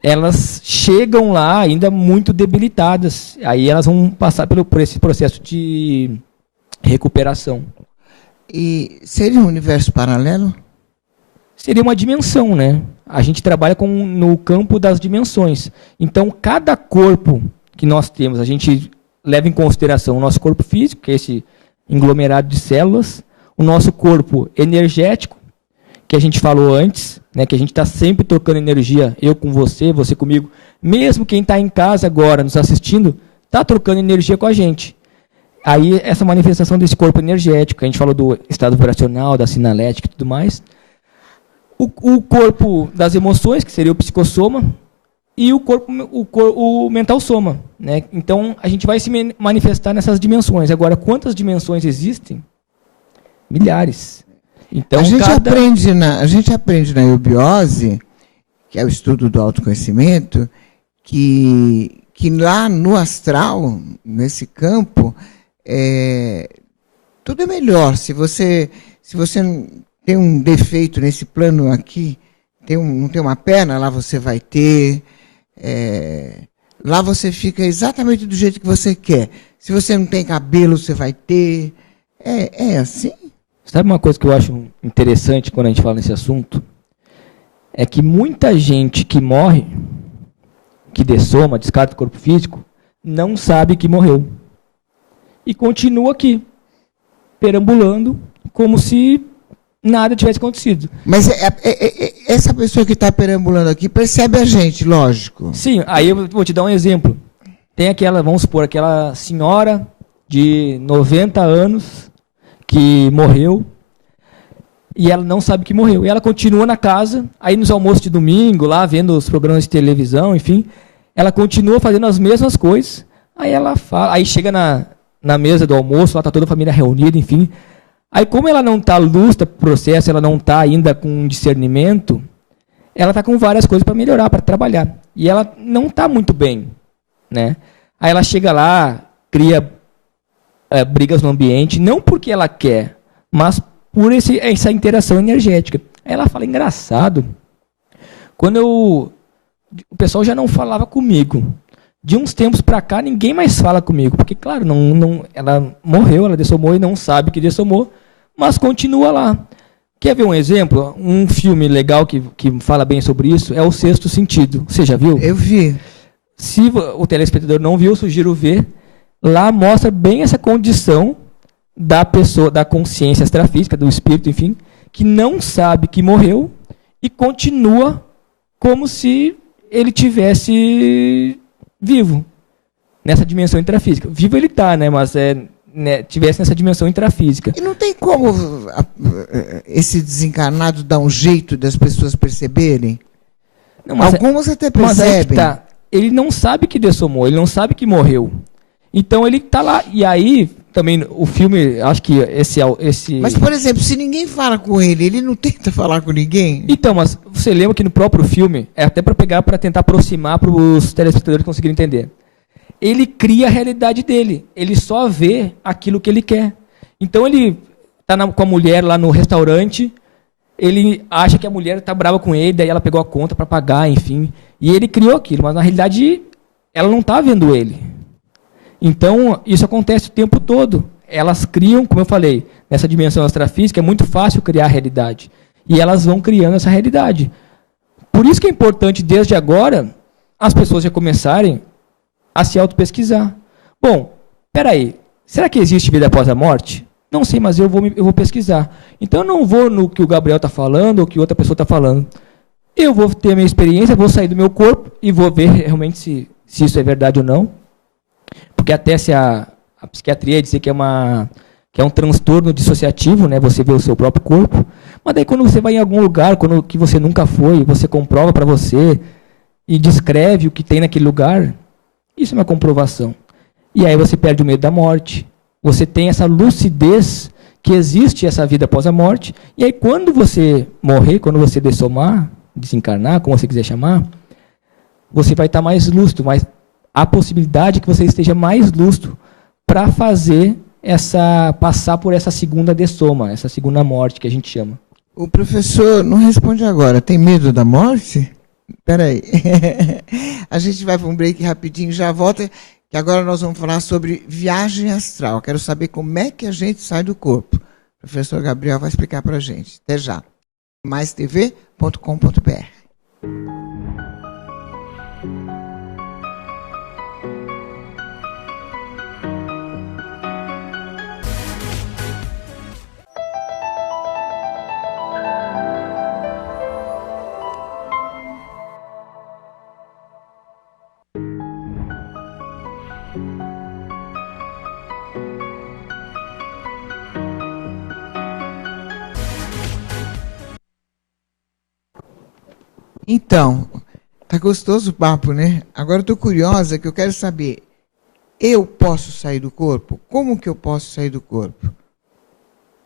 elas chegam lá ainda muito debilitadas. Aí elas vão passar por esse processo de recuperação. E seria um universo paralelo? Seria uma dimensão, né? A gente trabalha no campo das dimensões. Então, cada corpo que nós temos, a gente leva em consideração o nosso corpo físico, que é esse englomerado de células, o nosso corpo energético, que a gente falou antes, né, que a gente está sempre trocando energia, eu com você, você comigo. Mesmo quem está em casa agora, nos assistindo, está trocando energia com a gente. Aí, essa manifestação desse corpo energético, a gente falou do estado vibracional, da sinalética e tudo mais. O corpo das emoções, que seria o psicossoma, e o mental soma, né? Então, a gente vai se manifestar nessas dimensões. Agora, quantas dimensões existem? Milhares. Então, a gente aprende na eubiose, que é o estudo do autoconhecimento, que lá no astral, nesse campo, tudo é melhor. Se você tem um defeito nesse plano aqui, não tem uma perna, lá você vai ter. Lá você fica exatamente do jeito que você quer. Se você não tem cabelo, você vai ter. É assim? Sabe uma coisa que eu acho interessante quando a gente fala nesse assunto? É que muita gente que morre, que dessoma, descarta o corpo físico, não sabe que morreu. E continua aqui, perambulando, como se nada tivesse acontecido. Mas essa pessoa que está perambulando aqui percebe a gente, lógico. Sim, aí eu vou te dar um exemplo. Tem vamos supor, aquela senhora de 90 anos que morreu. e ela não sabe que morreu. E ela continua na casa, aí nos almoços de domingo, lá vendo os programas de televisão, enfim, ela continua fazendo as mesmas coisas. Aí ela fala, aí chega na mesa do almoço, lá está toda a família reunida, enfim. Aí como ela não está lúcida para o processo, ela não está ainda com discernimento, ela está com várias coisas para melhorar, para trabalhar. E ela não está muito bem, né? Aí ela chega lá, cria brigas no ambiente, não porque ela quer, mas por essa interação energética. Aí ela fala, engraçado, o pessoal já não falava comigo. De uns tempos para cá, ninguém mais fala comigo, porque, claro, ela morreu, ela dessomou e não sabe que dessomou, mas continua lá. Quer ver um exemplo? Um filme legal que fala bem sobre isso é O Sexto Sentido. Você já viu? Eu vi. Se o telespectador não viu, eu sugiro ver. Lá mostra bem essa condição da pessoa, da consciência extrafísica, do espírito, enfim, que não sabe que morreu e continua como se ele tivesse vivo, nessa dimensão intrafísica. Vivo ele está, né? Mas tivesse nessa dimensão intrafísica. E não tem como esse desencarnado dar um jeito das pessoas perceberem? Não, algumas até percebem. Mas ele não sabe que dessomou, ele não sabe que morreu. Então ele está lá. E aí, também, o filme, acho que esse... Mas, por exemplo, se ninguém fala com ele não tenta falar com ninguém? Então, mas você lembra que no próprio filme, é até para tentar aproximar para os telespectadores conseguirem entender. Ele cria a realidade dele. Ele só vê aquilo que ele quer. Então ele está com a mulher lá no restaurante, ele acha que a mulher está brava com ele, daí ela pegou a conta para pagar, enfim. E ele criou aquilo, mas na realidade ela não está vendo ele. Então isso acontece o tempo todo. Elas criam, como eu falei, nessa dimensão extrafísica é muito fácil criar a realidade. E elas vão criando essa realidade. Por isso que é importante, desde agora, as pessoas já começarem a se auto-pesquisar. Bom, peraí, será que existe vida após a morte? Não sei, mas eu vou pesquisar. Então eu não vou no que o Gabriel está falando ou que outra pessoa está falando. Eu vou ter a minha experiência, vou sair do meu corpo e vou ver realmente se isso é verdade ou não. Porque até se a psiquiatria dizer que é um transtorno dissociativo, né? Você vê o seu próprio corpo. Mas daí quando você vai em algum lugar, que você nunca foi, você comprova para você e descreve o que tem naquele lugar, isso é uma comprovação. E aí você perde o medo da morte. Você tem essa lucidez que existe essa vida após a morte. E aí quando você morrer, quando você dessomar, desencarnar, como você quiser chamar, você vai estar mais lúcido, mas há possibilidade que você esteja mais lúcido para fazer passar por essa segunda dessoma, essa segunda morte que a gente chama. O professor não responde agora. Tem medo da morte? Espera aí. A gente vai para um break rapidinho, já volta, que agora nós vamos falar sobre viagem astral. Quero saber como é que a gente sai do corpo. O professor Gabriel vai explicar para a gente. Até já. maistv.com.br. Então, tá gostoso o papo, né? Agora eu tô curiosa, que eu quero saber, eu posso sair do corpo? Como que eu posso sair do corpo?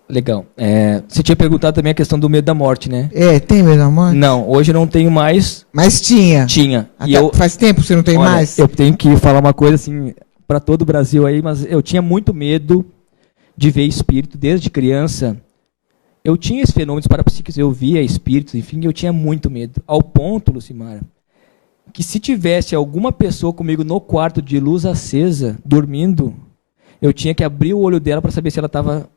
Legal. Você tinha perguntado também a questão do medo da morte, né? Tem medo da morte? Não, hoje eu não tenho mais. Mas tinha? Tinha. Faz tempo que você não tem mais? Eu tenho que falar uma coisa assim para todo o Brasil aí, mas eu tinha muito medo de ver espírito desde criança. Eu tinha esses fenômenos parapsíquicos, eu via espíritos, enfim, eu tinha muito medo. Ao ponto, Lucimara, que se tivesse alguma pessoa comigo no quarto de luz acesa, dormindo, eu tinha que abrir o olho dela para saber se ela estava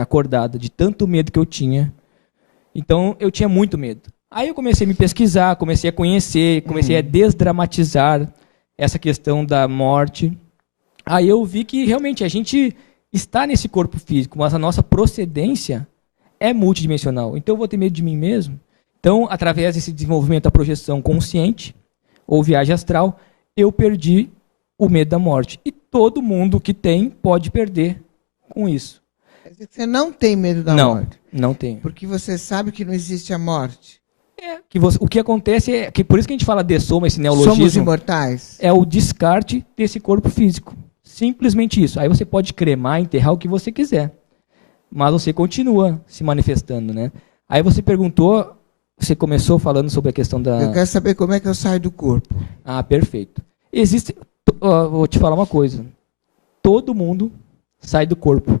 acordada, de tanto medo que eu tinha. Então, eu tinha muito medo. Aí eu comecei a me pesquisar, comecei a conhecer, comecei a desdramatizar essa questão da morte. Aí eu vi que realmente a gente está nesse corpo físico, mas a nossa procedência é multidimensional. Então eu vou ter medo de mim mesmo. Então, através desse desenvolvimento da projeção consciente, ou viagem astral, eu perdi o medo da morte. E todo mundo que tem pode perder com isso. Quer dizer que você não tem medo da Não, morte. não tenho. Porque você sabe que não existe a morte. O que acontece é que, por isso que a gente fala de soma, esse Somos neologismo, imortais. é o descarte desse corpo físico. Simplesmente isso. Aí você pode cremar, enterrar o que você quiser. Mas você continua se manifestando, né? Aí você perguntou, você começou falando sobre a questão da... Eu quero saber como é que eu saio do corpo. Ah, perfeito. Existe... Vou te falar uma coisa. Todo mundo sai do corpo.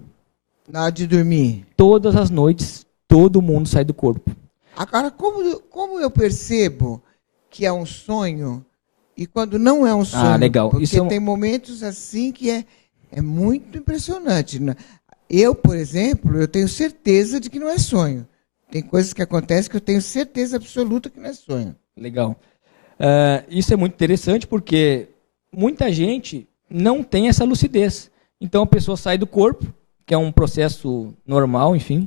Na hora de dormir. Todas as noites, todo mundo sai do corpo. Agora, como eu percebo que é um sonho e quando não é um sonho? Ah, legal. Porque Isso tem momentos assim que é muito impressionante. Eu, por exemplo, eu tenho certeza de que não é sonho. Tem coisas que acontecem que eu tenho certeza absoluta que não é sonho. Legal. Isso é muito interessante porque muita gente não tem essa lucidez. Então a pessoa sai do corpo, que é um processo normal, enfim,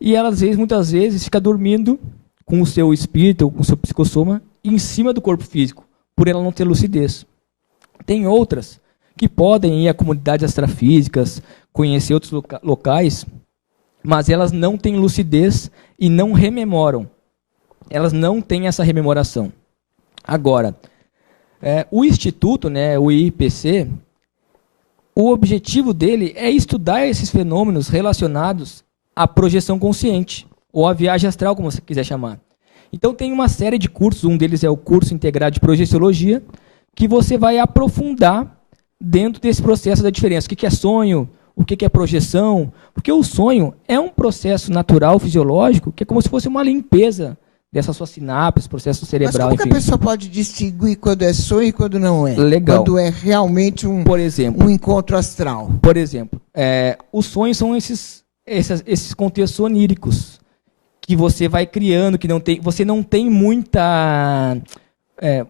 e ela, muitas vezes, fica dormindo com o seu espírito ou com o seu psicossoma em cima do corpo físico, por ela não ter lucidez. Tem outras que podem ir a comunidades extrafísicas, conhecer outros locais, mas elas não têm lucidez e não rememoram. Elas não têm essa rememoração. Agora, o Instituto, né, o IPC, o objetivo dele é estudar esses fenômenos relacionados à projeção consciente, ou à viagem astral, como você quiser chamar. Então tem uma série de cursos, um deles é o curso integrado de projeciologia, que você vai aprofundar dentro desse processo da diferença. O que é sonho, o que é projeção, porque o sonho é um processo natural, fisiológico, que é como se fosse uma limpeza dessa sua sinapse, processo cerebral. Mas como que a pessoa pode distinguir quando é sonho e quando não é? Legal. Quando é realmente por exemplo, um encontro astral? Por exemplo, os sonhos são esses contextos oníricos que você vai criando, que você não tem muita...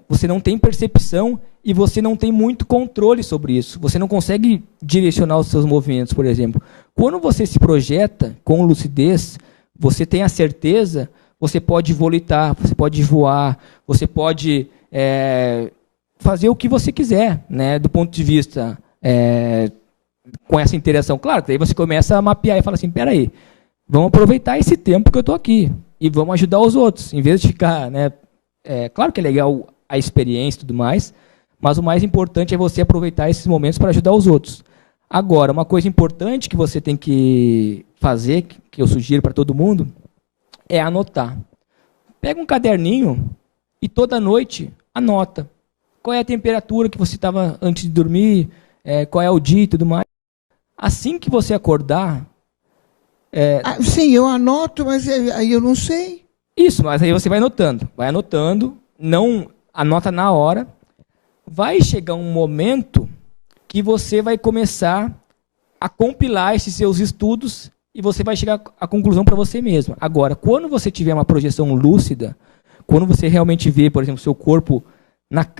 você não tem percepção e você não tem muito controle sobre isso. Você não consegue direcionar os seus movimentos, por exemplo. Quando você se projeta com lucidez, você tem a certeza... Você pode volitar, você pode voar, você pode fazer o que você quiser, né, do ponto de vista com essa interação. Claro, daí você começa a mapear e fala assim, peraí, vamos aproveitar esse tempo que eu estou aqui e vamos ajudar os outros, em vez de ficar... Né, claro que é legal a experiência e tudo mais, mas o mais importante é você aproveitar esses momentos para ajudar os outros. Agora, uma coisa importante que você tem que fazer, que eu sugiro para todo mundo, é anotar. Pega um caderninho e toda noite anota. Qual é a temperatura que você estava antes de dormir, qual é o dia e tudo mais. Assim que você acordar... sim, eu anoto, mas aí eu não sei. Isso, mas aí você vai anotando, não anota na hora. Vai chegar um momento que você vai começar a compilar esses seus estudos e você vai chegar à conclusão para você mesmo. Agora, quando você tiver uma projeção lúcida, quando você realmente vê, por exemplo, seu corpo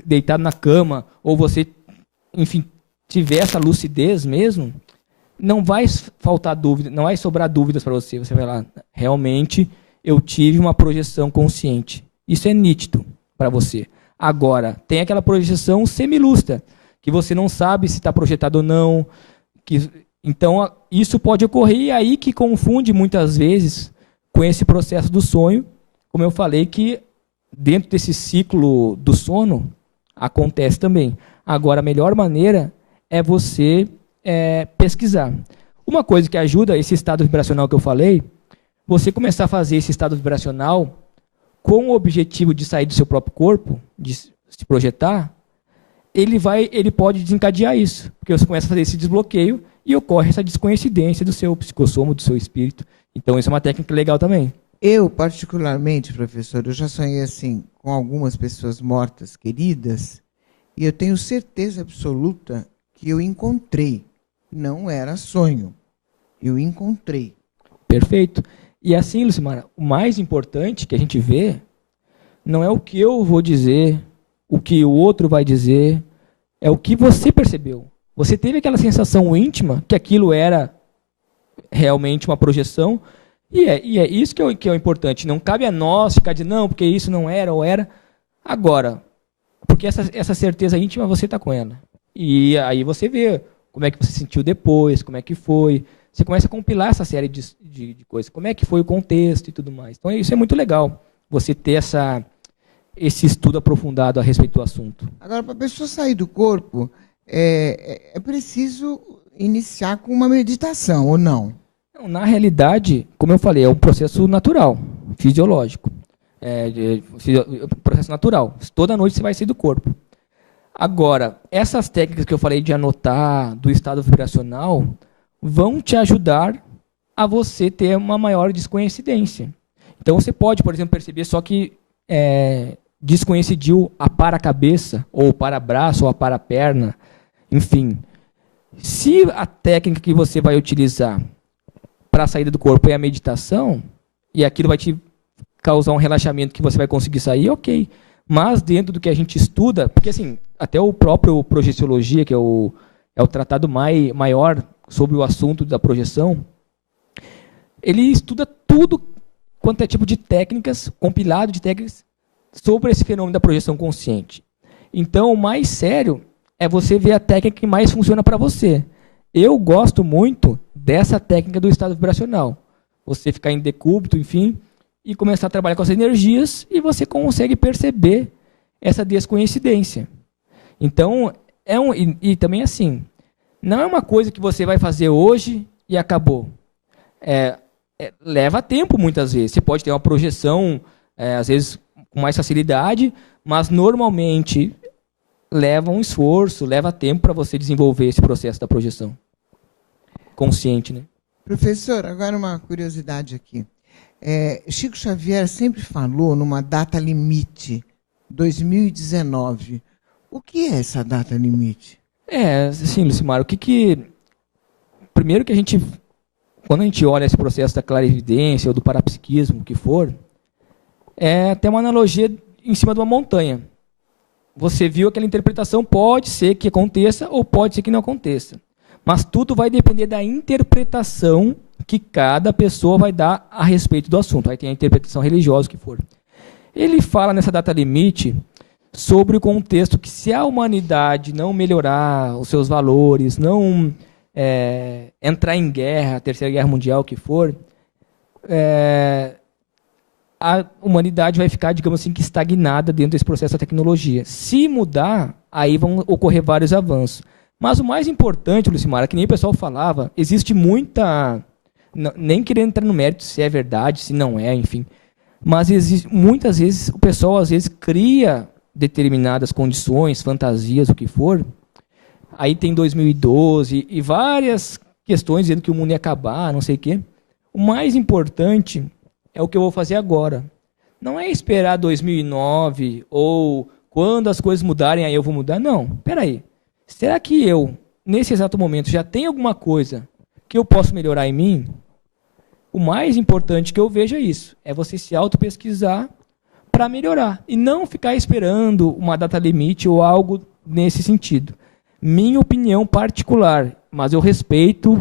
deitado na cama, ou você, enfim, tiver essa lucidez mesmo, não vai faltar dúvida, não vai sobrar dúvidas para você. Você vai lá, realmente eu tive uma projeção consciente. Isso é nítido para você. Agora, tem aquela projeção semilúcida, que você não sabe se está projetado ou não, então, isso pode ocorrer e aí que confunde muitas vezes com esse processo do sonho, como eu falei, que dentro desse ciclo do sono acontece também. Agora, a melhor maneira é você pesquisar. Uma coisa que ajuda esse estado vibracional que eu falei, você começar a fazer esse estado vibracional com o objetivo de sair do seu próprio corpo, de se projetar, ele pode desencadear isso, porque você começa a fazer esse desbloqueio e ocorre essa descoincidência do seu psicossoma, do seu espírito. Então, isso é uma técnica legal também. Eu, particularmente, professor, eu já sonhei assim com algumas pessoas mortas, queridas, e eu tenho certeza absoluta que eu encontrei. Não era sonho. Eu encontrei. Perfeito. E assim, Lucimara, o mais importante que a gente vê não é o que eu vou dizer, o que o outro vai dizer, é o que você percebeu. Você teve aquela sensação íntima que aquilo era realmente uma projeção, e é isso que é o importante. Não cabe a nós ficar dizendo, não, porque isso não era ou era. Agora, porque essa certeza íntima você está com ela. E aí você vê como é que você sentiu depois, como é que foi, você começa a compilar essa série de coisas. Como é que foi o contexto e tudo mais. Então, isso é muito legal, você ter esse estudo aprofundado a respeito do assunto. Agora, para a pessoa sair do corpo, é preciso iniciar com uma meditação, ou não? Não, na realidade, como eu falei, é um processo natural, fisiológico. Processo natural. Toda noite você vai sair do corpo. Agora, essas técnicas que eu falei de anotar, do estado vibracional, vão te ajudar a você ter uma maior descoincidência. Então, você pode, por exemplo, perceber só que descoincidiu a para-cabeça, ou para-braço, ou a para-perna, enfim. Se a técnica que você vai utilizar para a saída do corpo é a meditação, e aquilo vai te causar um relaxamento que você vai conseguir sair, ok. Mas dentro do que a gente estuda, porque assim, até o próprio Projeciologia, que é o tratado maior sobre o assunto da projeção, ele estuda tudo quanto é tipo de técnicas, compilado de técnicas sobre esse fenômeno da projeção consciente. Então, o mais sério é você ver a técnica que mais funciona para você. Eu gosto muito dessa técnica do estado vibracional. Você ficar em decúbito, enfim, e começar a trabalhar com as energias e você consegue perceber essa descoincidência. Então, e também assim, não é uma coisa que você vai fazer hoje e acabou. Leva tempo muitas vezes. Você pode ter uma projeção, às vezes, com mais facilidade, mas normalmente leva um esforço, leva tempo para você desenvolver esse processo da projeção consciente, né? Professor, agora uma curiosidade aqui. Chico Xavier sempre falou numa data limite, 2019. O que é essa data limite? Sim, Lucimar, primeiro que quando a gente olha esse processo da clarividência ou do parapsiquismo, o que for, é até uma analogia em cima de uma montanha. Você viu aquela interpretação, pode ser que aconteça ou pode ser que não aconteça. Mas tudo vai depender da interpretação que cada pessoa vai dar a respeito do assunto. Aí tem a interpretação religiosa, o que for. Ele fala nessa data limite sobre o contexto que se a humanidade não melhorar os seus valores, não entrar em guerra, a Terceira Guerra Mundial, o que for, a humanidade vai ficar, digamos assim, que estagnada dentro desse processo da tecnologia. Se mudar, aí vão ocorrer vários avanços. Mas o mais importante, Lucimara, que nem o pessoal falava, existe muita... Nem querendo entrar no mérito se é verdade, se não é, enfim. Mas muitas vezes o pessoal às vezes cria determinadas condições, fantasias, o que for. Aí tem 2012 e várias questões dizendo que o mundo ia acabar, não sei o quê. O mais importante é o que eu vou fazer agora. Não é esperar 2009 ou quando as coisas mudarem, aí eu vou mudar. Não, peraí. Será que eu, nesse exato momento, já tenho alguma coisa que eu posso melhorar em mim? O mais importante que eu vejo é isso. É você se auto-pesquisar para melhorar. E não ficar esperando uma data limite ou algo nesse sentido. Minha opinião particular, mas eu respeito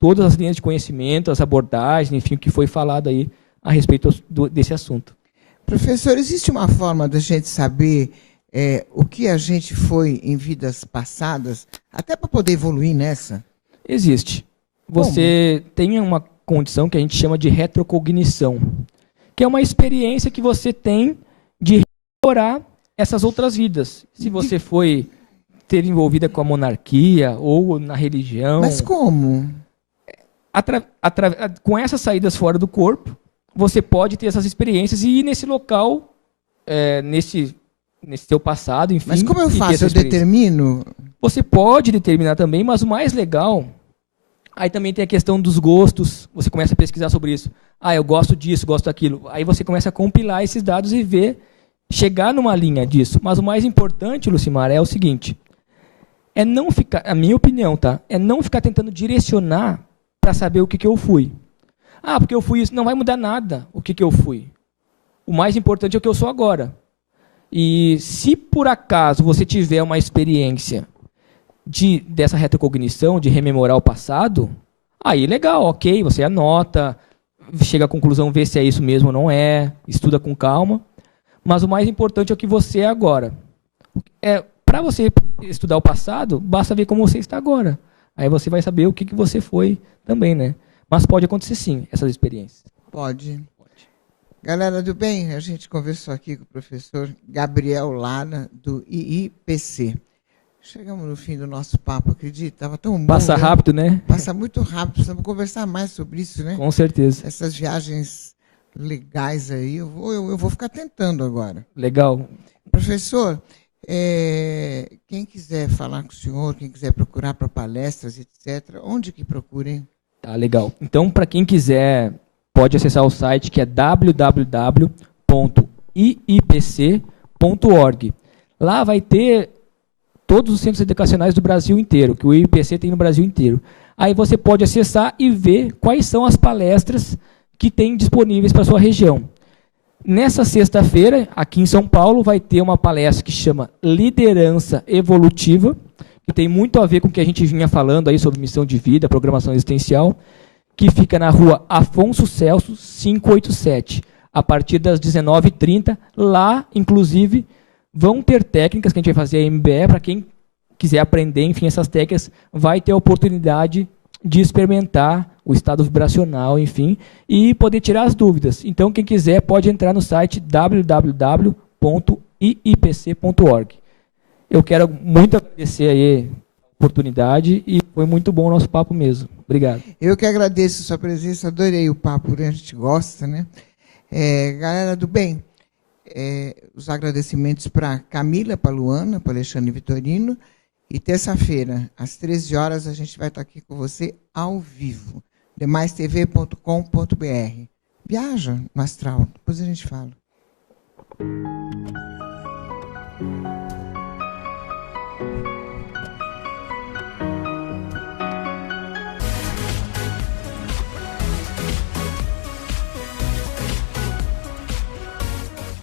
todas as linhas de conhecimento, as abordagens, enfim, o que foi falado aí a respeito desse assunto. Professor, existe uma forma da gente saber o que a gente foi em vidas passadas, até para poder evoluir nessa? Existe. Você tem uma condição que a gente chama de retrocognição, que é uma experiência que você tem de rememorar essas outras vidas. Se você foi ter envolvida com a monarquia ou na religião. Mas como? Com essas saídas fora do corpo, você pode ter essas experiências e ir nesse local, nesse seu passado, enfim. Mas como eu faço? Eu determino? Você pode determinar também, mas o mais legal, aí também tem a questão dos gostos, você começa a pesquisar sobre isso. Eu gosto disso, gosto daquilo. Aí você começa a compilar esses dados e ver, chegar numa linha disso. Mas o mais importante, Lucimar, é o seguinte, é não ficar, a minha opinião, tá? É não ficar tentando direcionar para saber o que eu fui. Porque eu fui isso, não vai mudar nada o que eu fui. O mais importante é o que eu sou agora. E se por acaso você tiver uma experiência dessa retrocognição, de rememorar o passado, aí legal, ok, você anota, chega à conclusão, vê se é isso mesmo ou não é, estuda com calma, mas o mais importante é o que você é agora. Para você estudar o passado, basta ver como você está agora. Aí você vai saber o que você foi também, né? Mas pode acontecer sim, essas experiências. Pode. Galera do bem, a gente conversou aqui com o professor Gabriel Lara, do IIPC. Chegamos no fim do nosso papo, acredita? Estava tão bom. Passa rápido, né? Passa muito rápido, precisamos conversar mais sobre isso, né? Com certeza. Essas viagens legais aí, eu vou ficar tentando agora. Legal. Professor, quem quiser falar com o senhor, quem quiser procurar para palestras, etc., onde que procurem? Tá, legal. Então, para quem quiser, pode acessar o site que é www.iipc.org. Lá vai ter todos os centros educacionais do Brasil inteiro, que o IIPC tem no Brasil inteiro. Aí você pode acessar e ver quais são as palestras que tem disponíveis para a sua região. Nessa sexta-feira, aqui em São Paulo, vai ter uma palestra que chama Liderança Evolutiva, que tem muito a ver com o que a gente vinha falando aí sobre missão de vida, programação existencial, que fica na rua Afonso Celso, 587, a partir das 19h30. Lá, inclusive, vão ter técnicas que a gente vai fazer a MBE, para quem quiser aprender, enfim, essas técnicas, vai ter a oportunidade de experimentar o estado vibracional, enfim, e poder tirar as dúvidas. Então, quem quiser pode entrar no site www.iipc.org. Eu quero muito agradecer aí a oportunidade e foi muito bom o nosso papo mesmo. Obrigado. Eu que agradeço a sua presença, adorei o papo, a gente gosta, né? Galera do bem, os agradecimentos para Camila, para Luana, para Alexandre Vitorino, e terça-feira, às 13 horas, a gente vai estar aqui com você ao vivo, demaistv.com.br. Viaja no astral, depois a gente fala.